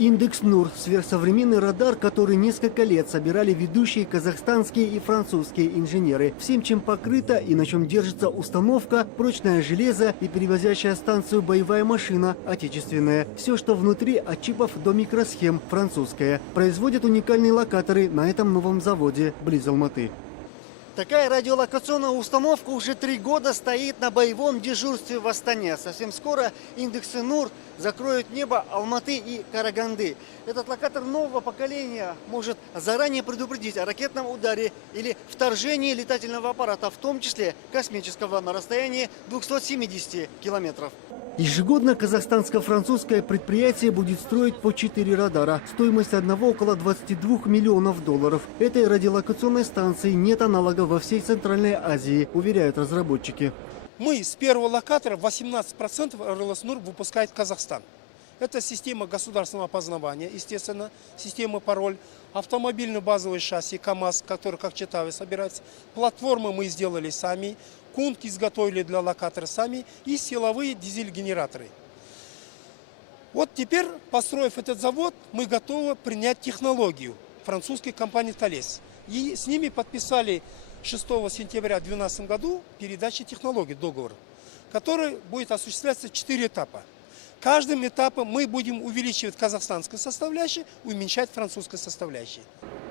Индекс НУР – сверхсовременный радар, который несколько лет собирали ведущие казахстанские и французские инженеры. Всем, чем покрыта и на чем держится установка, прочное железо и перевозящая станцию боевая машина – отечественная. Все, что внутри, от чипов до микросхем – французская. Производят уникальные локаторы на этом новом заводе близ Алматы. Такая радиолокационная установка уже 3 года стоит на боевом дежурстве в Астане. Совсем скоро индексы НУР закроют небо Алматы и Караганды. Этот локатор нового поколения может заранее предупредить о ракетном ударе или вторжении летательного аппарата, в том числе космического, на расстоянии 270 километров. Ежегодно казахстанско-французское предприятие будет строить по 4 радара. Стоимость одного около $22 миллионов. Этой радиолокационной станции нет аналога во всей Центральной Азии, уверяют разработчики. Мы с первого локатора 18% РЛС НУР выпускает в Казахстан. Это система государственного опознавания, естественно, система пароль, автомобильный базовый шасси КАМАЗ, который, как читаю, собирается. Платформы мы сделали сами, кунг изготовили для локатора сами и силовые дизель-генераторы. Вот теперь, построив этот завод, мы готовы принять технологию французской компании Thales. И с ними подписали 6 сентября 2012 году передачи технологий, договор, который будет осуществляться 4 этапа. Каждым этапом мы будем увеличивать казахстанскую составляющую, уменьшать французскую составляющую.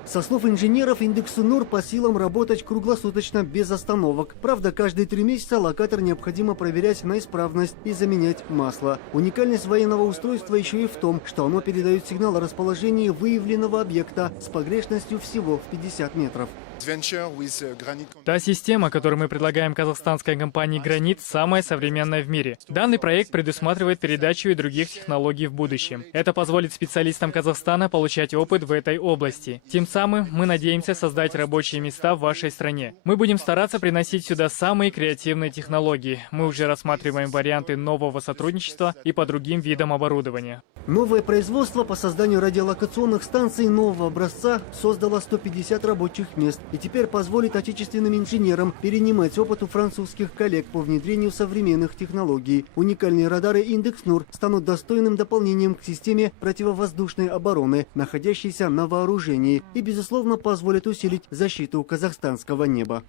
Со слов инженеров, индексу НУР по силам работать круглосуточно без остановок. Правда, каждые 3 месяца локатор необходимо проверять на исправность и заменять масло. Уникальность военного устройства еще и в том, что оно передает сигнал о расположении выявленного объекта с погрешностью всего в 50 метров. Та система, которую мы предлагаем казахстанской компании «Гранит», самая современная в мире. Данный проект предусматривает передачу и других технологий в будущем. Это позволит специалистам Казахстана получать опыт в этой области. Тем самым мы надеемся создать рабочие места в вашей стране. Мы будем стараться приносить сюда самые креативные технологии. Мы уже рассматриваем варианты нового сотрудничества и по другим видам оборудования. Новое производство по созданию радиолокационных станций нового образца создало 150 рабочих мест и теперь позволит отечественным инженерам перенимать опыт у французских коллег по внедрению современных технологий. Уникальные радары индекс НУР станут достойным дополнением к системе противовоздушной обороны, находящейся на вооружении, и, безусловно, позволят усилить защиту казахстанского неба.